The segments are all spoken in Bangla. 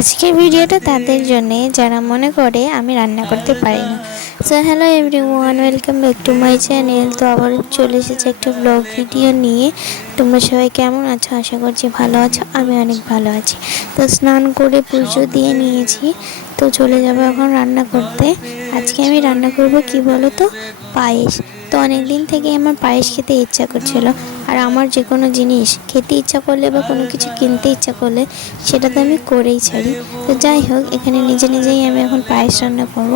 আজকের ভিডিওটা তাদের জন্য যারা মনে করে আমি রান্না করতে পারি না। So hello everyone, welcome back to my channel. তো আবার চলে এসেছে একটা ব্লগ ভিডিও নিয়ে। তোমরা সবাই কেমন আছো? আশা করছি ভালো আছো। আমি অনেক ভালো আছি। তো স্নান করে পুজো দিয়ে নিয়েছি, তো চলে যাবো এখন রান্না করতে। আজকে আমি রান্না করব কি বলো তো, পায়েস। তো অনেক দিন থেকে আমার পায়েস খেতে ইচ্ছা করছিল। আর আমার যে কোনো জিনিস খেতে ইচ্ছা করলে বা কোনো কিছু কিনতে ইচ্ছা করলে সেটা তো আমি করেই ছাড়ি। তো যাই হোক, এখানে নিজে নিজেই আমি এখন পায়েস রান্না করব।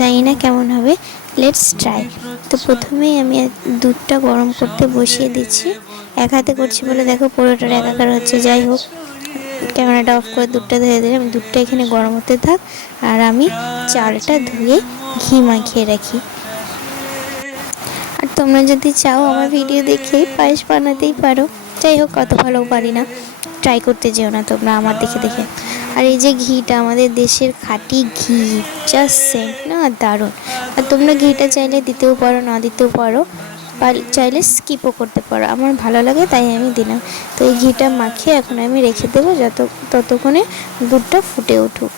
জানি না কেমন হবে, লেটস ট্রাই। তো প্রথমেই আমি দুধটা গরম করতে বসিয়ে দিচ্ছি। এক হাতে করছি বলে দেখো পুরোটার একাকার হচ্ছে। যাই হোক, ক্যামেরাটা অফ করে দুধটা ধুয়ে দিলাম। দুধটা এখানে গরম হতে থাক আর আমি চালটা ধুয়ে ঘি মাখিয়ে রাখি। আর তোমরা যদি চাও আমার ভিডিও দেখে পায়েস বানাতেই পারো। যাই হোক, কত ভালো পারি না, ট্রাই করতে যেও না তোমরা আমার দেখে দেখে। আর এই যে ঘিটা, আমাদের দেশের খাঁটি ঘি, জাস্ট সেন্ট না, দারুণ। আর তোমরা ঘিটা চাইলে দিতেও পারো, না দিতেও পারো, বা চাইলে স্কিপও করতে পারো। আমার ভালো লাগে তাই আমি দিলাম। তো এই ঘিটা মাখিয়ে এখন আমি রেখে দেবো ততক্ষণে দুধটা ফুটে উঠুক।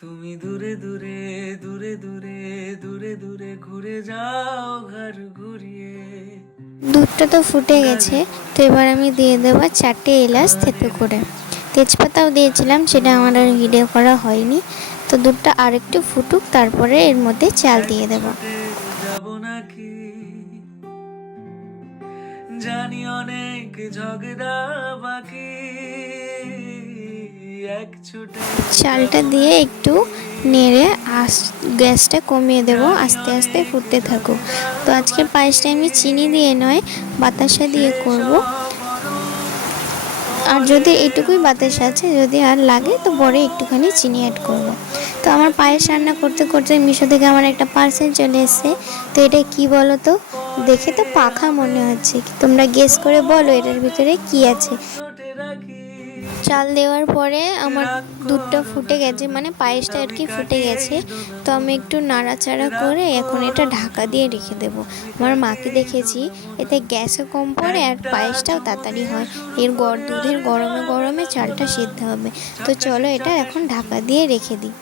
তুমি দূরে দূরে দূরে দূরে দূরে দূরে ঘুরে যাও ঘর ঘুরিয়ে। দুধটা তো ফুটে গেছে, তো এবার আমি দিয়ে দেবো 4টে এলাচ থেতো করে। তেজপাতাও দিয়েছিলাম, সেটা আমার আর ভিডিও করা হয়নি। তো দুধটা আরেকটু ফুটুক, তারপরে এর মধ্যে চাল দিয়ে দেবো। যাব নাকি জানি অনেক ঝগড়া বাকি, এক ছুটে চালটা দিয়ে একটু নেড়ে গ্যাসটা কমিয়ে দেব, আস্তে আস্তে ফুটতে থাকুক। তো আজকের পায়েসটা আমি চিনি দিয়ে নয়, বাতাসা দিয়ে করব। আর যদি এইটুকুই বাতাসা আছে, যদি আর লাগে তো পরে একটুখানি চিনি অ্যাড করব। তো আমার পায়েস রান্না করতে করতে মিশো থেকে আমার একটা পার্সেল চলে এসেছে। তো এটা কি বলো তো, দেখে তো পাখা মনে হচ্ছে। তোমরা গেস করে বলো এটার ভিতরে কি আছে। ছোটে রাখি। চাল দেওয়ার পরে আমার দুধটা ফুটে গেছে, মানে পায়েসটা আর কি ফুটে গেছে। তো আমি একটু নাড়াচাড়া করে এখন এটা ঢাকা দিয়ে রেখে দেবো। আমার মাকে দেখেছি, এতে গ্যাসও কম পড়ে আর পায়েসটাও তাড়াতাড়ি হয়। দুধের গরমে গরমে চালটা সিদ্ধ হবে। তো চলো এটা এখন ঢাকা দিয়ে রেখে দিই।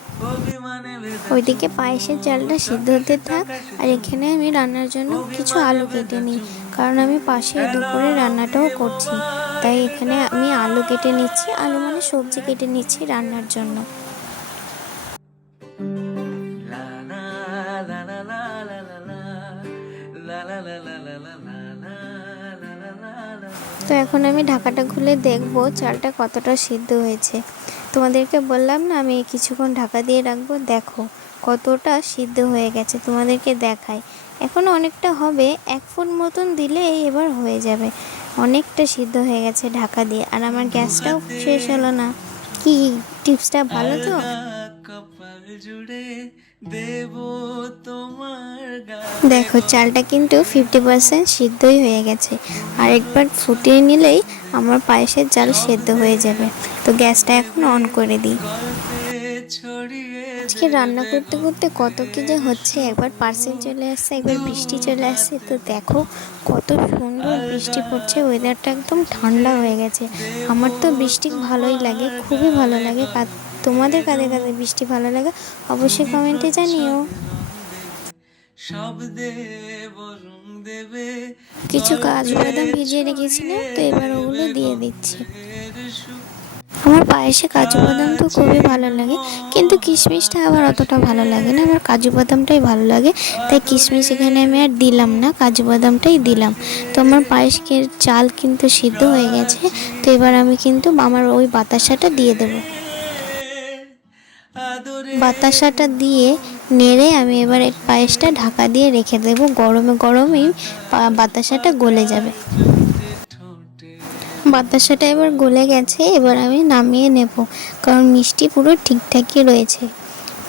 ওইদিকে পায়েসের চালটা সিদ্ধ হতে থাক, আর এখানে আমি রান্নার জন্য কিছু আলু কেটে নিই, কারণ আমি পাশে দুপুরে রান্নাটাও করছি। তাই এখানে আমি আলু কেটে নিচ্ছি, আলু মানে সবজি কেটে নিচ্ছি রান্নার জন্য। তো এখন আমি ঢাকাটা খুলে দেখবো চালটা কতটা সিদ্ধ হয়েছে। তোমাদেরকে বললাম না আমি কিছুক্ষণ ঢাকা দিয়ে রাখবো, দেখো কতটা সিদ্ধ হয়ে গেছে। তোমাদেরকে দেখাই, এখন অনেকটা হবে, 1 ফুট মতন দিলে এবার হয়ে যাবে। অনেকটা সিদ্ধ হয়ে গেছে ঢাকা দিয়ে। আর আমার গ্যাসটাও শেষ হলো না। কি টিপসটা ভালো তো? দেখো চালটা কিন্তু 50% সিদ্ধই হয়ে গেছে। আর একবার ফুটিয়ে নিলেই আমার পায়েসের চাল সেদ্ধ হয়ে যাবে। তো গ্যাসটা এখন অন করে দিই। আজকে রান্না করতে করতে কত কি যে হচ্ছে, একবার পার্সেল চলে আসছে, একবার বৃষ্টি চলে আসছে। তো দেখো কত সুন্দর বৃষ্টি পড়ছে, ওয়েদারটা একদম ঠান্ডা হয়ে গেছে। আমার তো বৃষ্টি ভালোই লাগে, খুবই ভালো লাগে। তোমাদের কাদের কাদের বৃষ্টি ভালো লাগে অবশ্যই কমেন্টে জানিও। কিছু কাজু বাদাম ভিজিয়ে রেখেছিলাম, তো এবার ওগুলো দিয়ে দিচ্ছি। আমার পায়েসে কাজু বাদাম তো খুবই ভালো লাগে, কিন্তু কিশমিশটা আবার অতটা ভালো লাগে না। আমার কাজু বাদামটাই ভালো লাগে, তাই কিশমিশ এখানে আমি আর দিলাম না, কাজু বাদামটাই দিলাম। তো আমার পায়েসের চাল কিন্তু সিদ্ধ হয়ে গেছে। তো এবার আমি কিন্তু আমার ওই বাতাসাটা দিয়ে দেবো। বাতাসাটা দিয়ে নেড়ে আমি এবার পায়েসটা ঢাকা দিয়ে রেখে দেবো। গরমে গরমেই বাতাসাটা গলে যাবে। বাতাসাটা এবার গলে গেছে, এবার আমি নামিয়ে নেব, কারণ মিষ্টি পুরো ঠিকঠাকই রয়েছে।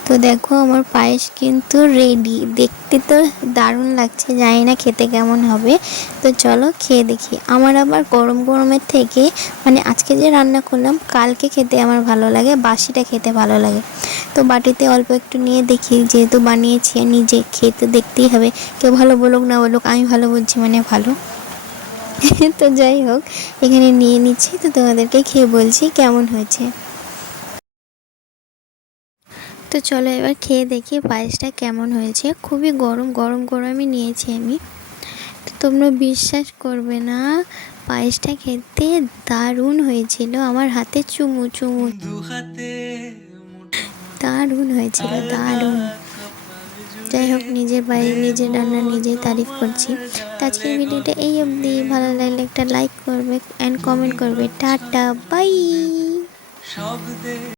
তো দেখো আমার পায়েস কিন্তু রেডি। দেখতে তো দারুণ লাগছে, জানি না খেতে কেমন হবে। তো চলো খেয়ে দেখি। আমার আবার গরম গরমের থেকে, মানে আজকে যে রান্না করলাম কালকে খেতে আমার ভালো লাগে, বাসিটা খেতে ভালো লাগে। তো বাটিতে অল্প একটু নিয়ে দেখি, যেহেতু বানিয়েছি নিজে খেতে দেখতেই হবে। কেউ ভালো বলুক না বলুক, আমি ভালো বলছি মানে ভালো। তো যাই হোক, এখানে নিয়ে নিচ্ছি, তো তোমাদেরকে খেয়ে বলছি কেমন হয়েছে। তো চলো এবার খেয়ে দেখি পায়েসটা কেমন হয়েছে। খুবই গরম গরম গরমই নিয়েছি আমি। তো তোমরা বিশ্বাস করবে না, পায়েসটা খেতে দারুণ হয়েছিল। আমার হাতে চুমু চুমু, দু হাতে মুঠো দারুণ হয়েছিল, দারুণ। কপাল যাই জুড়ে হোক, নিজের বাড়ি নিজের দেবো রান্না নিজেই তারিফ করছি। তোমার তো আজকের গালে ভিডিওটা এই অবধি। গলে ভালো লাগলে একটা লাইক করবে অ্যান্ড তুমি কমেন্ট করবে। বলছো টাটা, বাই। দেবে সব দেবে।